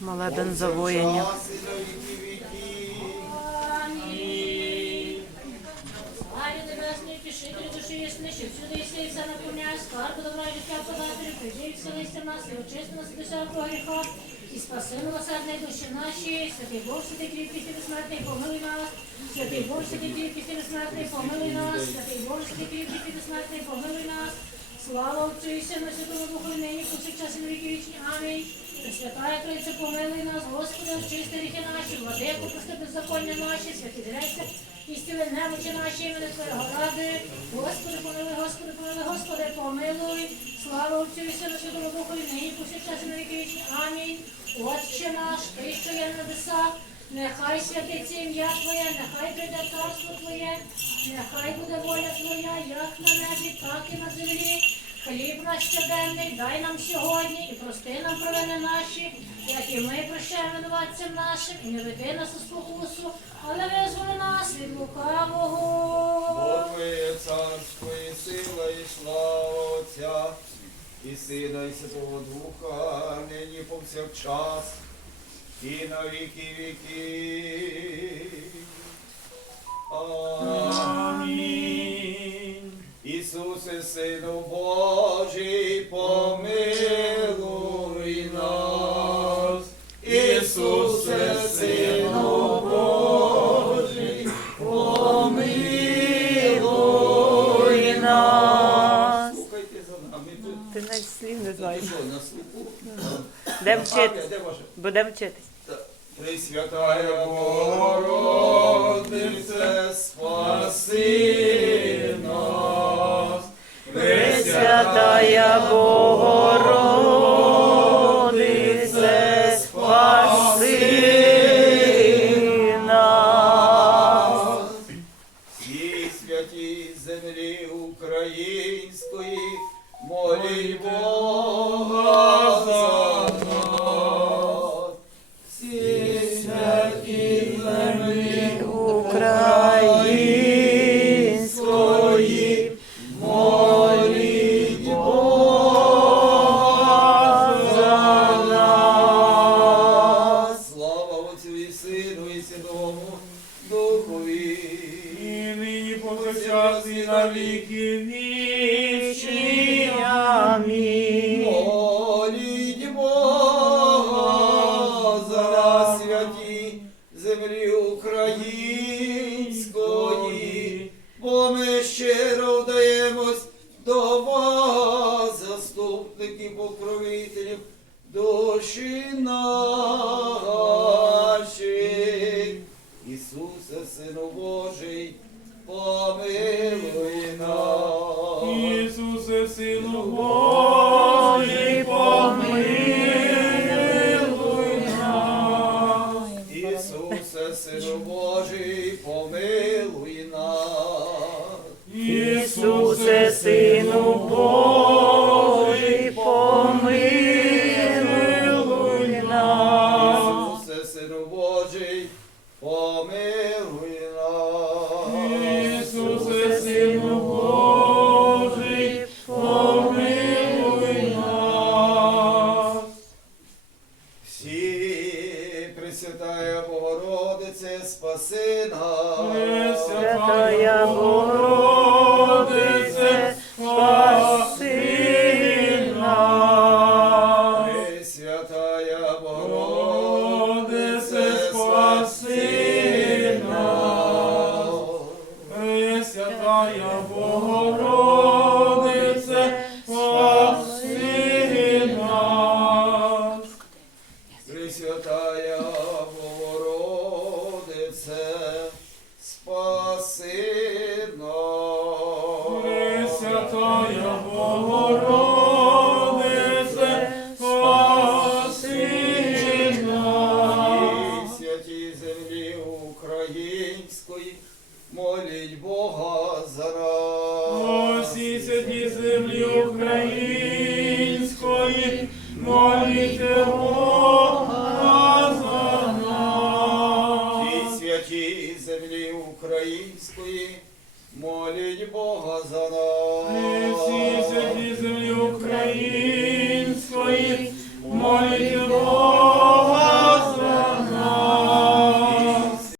Молебен за воїнів. Очисти нас від усякого гріха, і спаси милосердної душі наші, святий Бог, святий кріпкий, святий смертний, помилуй нас, святий Бог, святий кріпкий, святий смертний, помилуй нас, святий Бог, святий кріпкий, святий смертний, помилуй нас, слава Отцю і Сину, Святому Духу, нині, повсякчас і віки вічні. Амінь. Святая Тройця, помилуй нас, Господи, очисти ріхи наші, владику, прости беззаконня наші, святі дирекція, і стіли немочі наші, імени Твоєго ради. Господи, помилуй, Господи, помилуй, Господи, помилуй. Слава Отцю і Сину, Святому Духу, і нині, повсякчас і на вічні. Амінь. Отче наш, Ти, що є на небесах, нехай святиться ім'я Твоє, нехай прийде царство Твоє, нехай буде воля Твоя, як на небі, так і на землі. Хліб наш щоденний, дай нам сьогодні і прости нам провини наші, як і ми прощаємо винуватцям нашим, і не веди нас у спокусу, але визволи нас від лукавого. Твоє царство і сила, і слава Отця, і Сина, і Святого Духа, нині повсякчас, і на віки віків. Амінь. Ісусе, Сину Божий, помилуй нас. Ісусе, Сину Божий, помилуй нас. Слухайте за нами. Ти навіть слів не знаєш. що, на слуху? Де вчитись? де ваше? Будемо вчитись. Пресвятая Богородице, спаси нас. Пресвятая Богородице, віки вічні. Амінь. Моліть Бога за нас, святі землі української, бо ми щиро вдаємось до вас, заступники, покровителів душі наші. Ісусе, Сину Божий, помилуй нас. Ісусе, Сину Божий, помилуй нас. Ісусе, Сину Божий, помилуй нас. Ісусе, Сину Божий, Богородице, спаси нас. Святая Богородице, спаси нас. Пресвятая Богородице, Богородице, спаси нас. Пресвятая Богородице, спаси нас. Пресвятая Богородице, моліть Бога за нас. Осі святі землі української, моліть Бога за нас. І святі землі української, моліть Бога за нас.